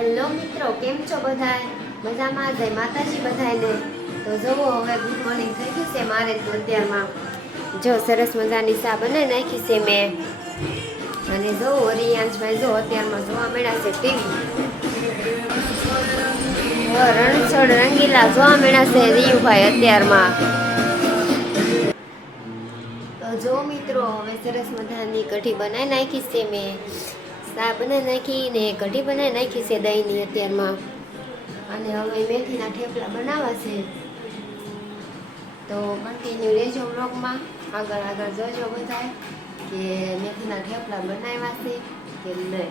Hello મિત્રો, કેમ છો બધાય? મજામાં? જય માતાજી બધાયને. તો જુઓ, હવે ગુડ મોર્નિંગ થઈ ગયું છે મારે તો અત્યારમાં. જો સરસ મજાની ચા બનાવી નાખી છે મેં. અને જો રિયાંશભાઈ જો અત્યારમાં જોવા મળ્યા છે ટીવી. રણછોડ રંગીલા જોવા મળ્યા છે રીયુભાઈ અત્યારમાં. જો મિત્રો, હવે સરસ મજાની કઢી બનાવી નાખી છે મેં. સા બનાવી નાખી ને કઢી બનાવી નાખી છે દહીંની અત્યારમાં. અને હવે મેથીના ઠેપલા બનાવવા છે. તો કન્ટિન્યુ રહેજો બ્લોગમાં આગળ આગળ જોજો બધાય કે મેથીના ઠેપલા બનાવ્યા છે કે નહીં.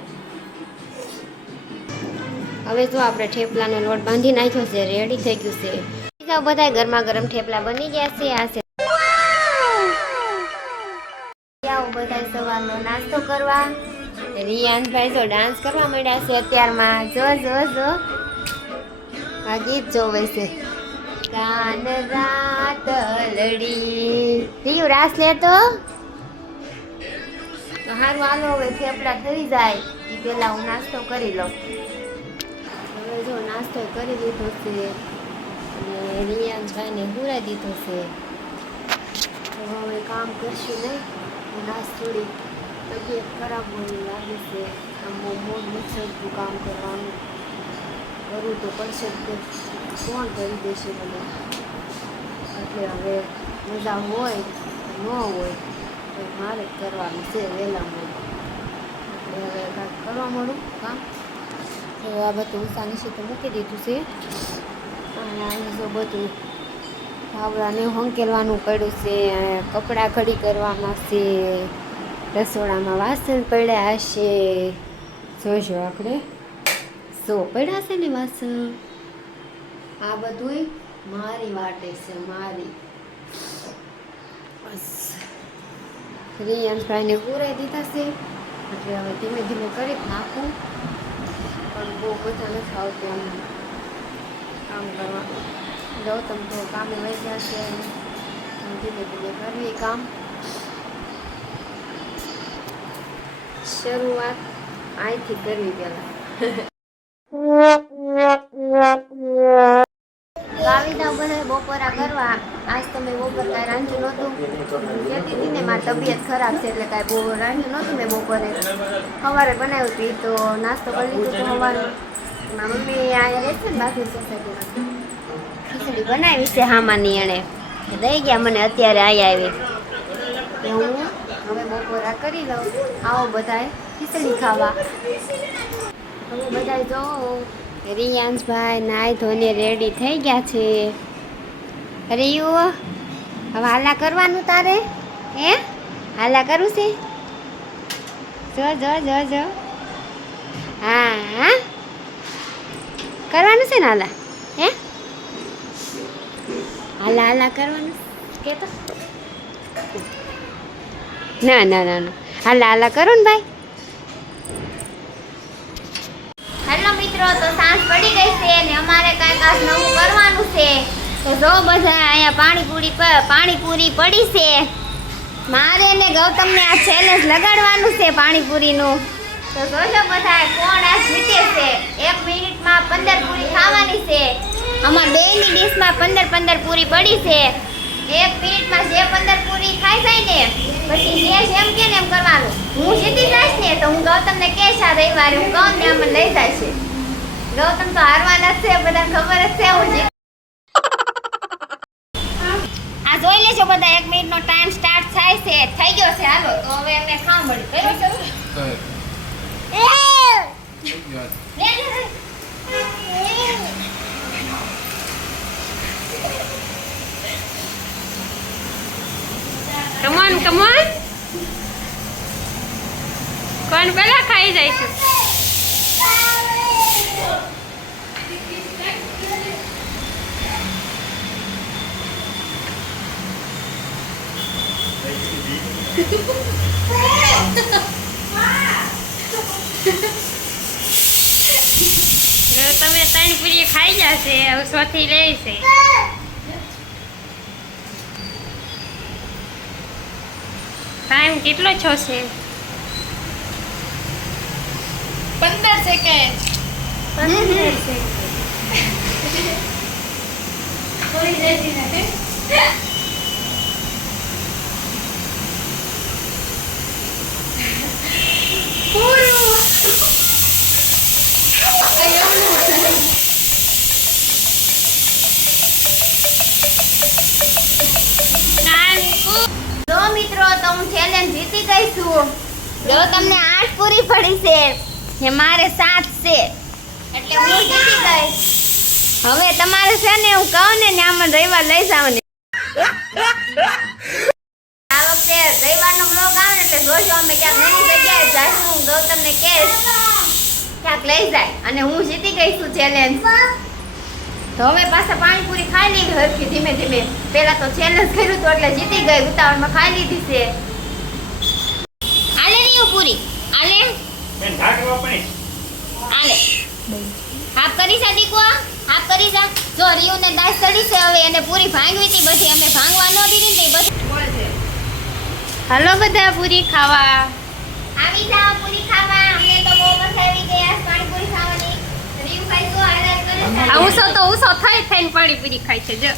હવે જો આપણે ઠેપલાનો લોટ બાંધી નાખ્યો છે રેડી થઈ ગયું છે. બીજા બધા ગરમા ગરમ ઠેપલા બની ગયા છે, આ છે. બધા સવારનો નાસ્તો કરવા. રિયાનભાઈ જો ડાન્સ કરવા માંડ્યા છે અત્યારમાં. જો જો જો. આ ગીત જોવે છે. કાન રાત લડી. રિયુ, રાસ લે તો. હારું, હાલો, હવે થેપલા થઈ જાય. એ પેલા હું નાસ્તો કરી લઉં. હવે જો નાસ્તો કરી દીધો છે અને રિયાનભાઈને હુરાઈ દીધો છે. હવે કામ કરશું નહીં નાસ થોડી તબિયત ખરાબ હોય લાગે છે આમ મોડ મચ્છરનું કામ કરવાનું કરવું તો પડશે તે કોણ કરી દેશે મને એટલે હવે મજા હોય ન હોય તો મારે જ કરવાનું છે વહેલા મોડું હવે કાંઈક કરવા મળું કામ તો આ બધું ઉષાની છે તો મૂકી દીધું છે અને અહીં જો બધું ફાવડાને હંકેલવાનું પડ્યું છે કપડાં ઘડી કરવાના છે રસોડામાં વાસણ પડ્યા હશે. જોઈશું આપણે. સો પડ્યા છે ને વાસણ? આ બધુંય મારી વાટે છે, મારી. બસ. રિયાંશભાઈને પૂરાઈ દીધા છે. એટલે હવે ધીમે ધીમે કરી નાખું. પણ બહુ બધા નથી આવતી આમ કામ કરવા. ગૌતમ તો કામે વહી ગયા છે. ધીમે ધીમે કરવી કામ. શરૂઆત અહીંથી કરવી પહેલા. હતી ખરાબ છે એટલે કાંઈ બહુ રાંધ્યું નહોતું મેં બપોરે. સવારે બનાવ્યું હતું તો નાસ્તો કરી લીધો તો સવારે. મારી મમ્મી અહીંયા રહે બાકી ખીચડી બનાવી છે હામાની એણે. દઈ ગયા મને, અત્યારે આયા આવી. હું હવે કરી લઉં. આવો બધાએ ખીચડી ખાવા. હવે બધાએ જો. રિયાંશભાઈ, નાઈ ધોને રેડી થઈ ગયા છે. રિયુ હવે હાલા કરવાનું તારે? હે? હાલા કરવું છે? જો જો જો જો. હા હા. કરવાનું છે ને હાલા? હે? હાલા હાલા કરવાનું. કે તો ના ના ના ના. હા લાલા કરો ને ભાઈ. હેલો મિત્રો, તો સાંજ પડી ગઈ છે અને અમારે કાંઈક આજ નવું કરવાનું છે. તો જો બધા અહીંયા પાણીપુરી પાણીપુરી પડી છે. મારે ને ગૌતમને આ ચેલેન્જ લગાડવાનું છે પાણીપુરીનું. તો જોજો બધા કોણ આ જીતે છે. એક મિનિટમાં પંદર પૂરી ખાવાની છે. અમાર બેની ડીશમાં પંદર પંદર પૂરી પડી છે. એક મિનિટમાં જે પંદર પૂરી ખાઈ જાય ને પછી જે જેમ કે ને એમ કરવાનું. હું જીતી જઈશ ને તો હું ગૌતમને કહેશ આ રવિવારે હું કહું ને અમને લઈ છે ગૌતમ તો હારવાના છે બધાને ખબર જ છે હું જીત આ જોઈ લેજો બધા એક મિનિટનો ટાઈમ સ્ટાર્ટ થાય છે થઈ ગયો છે હાલો તો હવે અમે ખાવા મળી કર્યો છે લે, ઓન કમ ઓન કોણ પેલા ખાઈ જાય છે જો તમે ત્રણ પૂરી ખાઈ જશે હવે સોથી લેશે ટાઈમ કેટલો છો છે? પંદર સેકન્ડ પંદર સેકન્ડ કોઈ નથી. છું જો તમને આઠ પૂરી પડી છે, ને મારે સાત છે. એટલે હું જીતી ગઈ. હવે તમારે છે ને, હું કહું ને આમાં રવિવાર લઈ જાવ ને ક્યાંક લઈ જાય. અને હું જીતી ગઈ છું તો હવે પાછા પાણીપુરી ખાઈ લીધી હરખી ધીમે ધીમે. પેલા તો ચેલેન્જ કર્યું હતું, એટલે જીતી ગઈ. ઉતાવળમાં ખાઈ લીધી છે આલે નહીં પૂરી આલે બેન ઢાંકવા પણ આલે હાફ કરી જા દીકવા હાફ કરી જા જો રિયુ ને હવે એને પૂરી ભાંગવી હતી પછી અમે ભાંગવા ન દીધી ને છે. હાલો બધા પૂરી ખાવા. આવી જાઓ પૂરી ખાવા. અમને તો બહુ મજા આવી ગઈ પાણી પૂરી ખાવાની. રિયુ ભાઈ તો આરામ કરે છે. આ ઉસો તો ઉસો થઈ થઈને પાણીપુરી ખાય છે જો.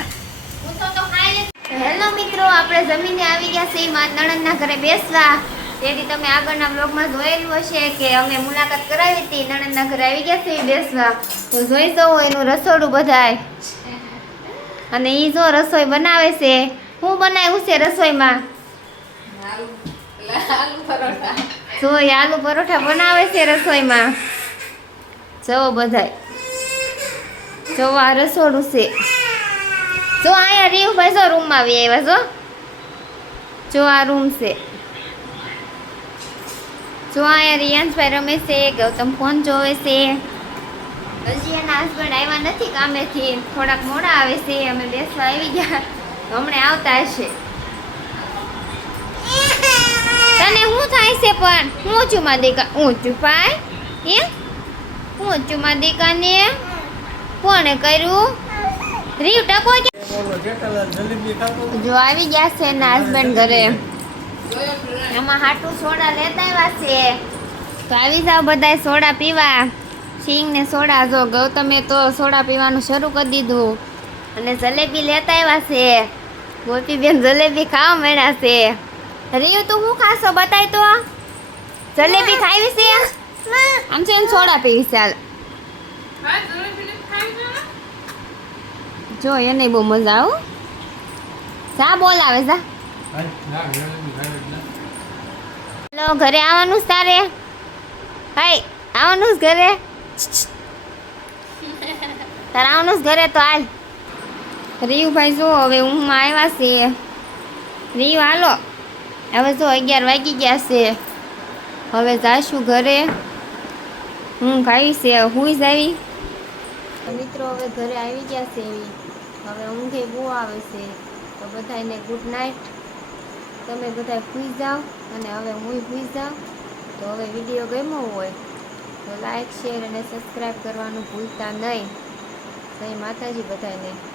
હું તો તો ખાઈ લે હેલો મિત્રો આપણે જમીને આવી ગયા છે માં નણંદના ઘરે બેસવા. તેથી તમે આગળના બ્લોગમાં જોયેલું હશે કે અમે મુલાકાત કરાવી હતી નણંદના ઘરે આવી ગયા છે બેસવા. તો જોઈ જવો એનું રસોડું બધાય. અને એ જો રસોઈ બનાવે છે, હું બનાવ્યું છે રસોઈમાં? જો આલુ પરોઠા બનાવે છે રસોઈમાં. જવો બધાય. જો આ રસોડું છે. જો અહીંયા રીવ ભાઈ જો રૂમમાં આવી આવ્યા જો. જો આ રૂમ છે. જો અહીંયા રિયાંશભાઈ રમે છે, ગૌતમ ફોન જોવે છે. હજી એના હસબન્ડ આવ્યા નથી કામેથી. થોડાક મોડા આવે છે, અમે બેસવા આવી ગયા. હમણાં આવતા હશે. તને શું થાય છે પણ? છું માં દીકા. ઊંચું પાય હું છું માં દીકાને. કોણે કર્યું? રીવ ટકો જો આવી ગયા છે એના હસબન્ડ ઘરે. આમાં હાટું સોડા લેતા આવ્યા છે. તો આવી જાવ બધાય સોડા પીવા. સિંગ સોડા જો. ગૌતમે તો સોડા પીવાનું શરૂ કરી દીધું. અને જલેબી લેતા આવ્યા છે. ગોપીબેન જલેબી ખાવા મળ્યા છે. રિયુ, તું શું ખાશો? બતાય તો. જલેબી ખાવી છે? આમ છે સોડા પીવી છે હાલ. જો, એને બહુ મજા આવું જા, બોલાવે, જા. હેલો ઘરે આવવાનું તારે? હાય, આવવાનું ઘરે? તારે આવવાનું ઘરે તો હાલ. રીવભાઈ જો હવે ઊંઘમાં આવ્યા છે રીવ હાલો. હવે જો અગિયાર વાગી ગયા છે. હવે જાશું ઘરે. હું ખાવી છે હું જ આવી. મિત્રો હવે ઘરે આવી ગયા છે. એવી હવે ઊંઘે બહુ આવે છે. તો બધાને ગુડ નાઇટ તમે બધા સૂઈ જાઓ અને હવે હું સૂઈ જાઉં તો હવે વીડિયો ગમ્યો હોય તો લાઈક શેર અને સબસ્ક્રાઈબ કરવાનું ભૂલતા નહીં. જય માતાજી બધાને.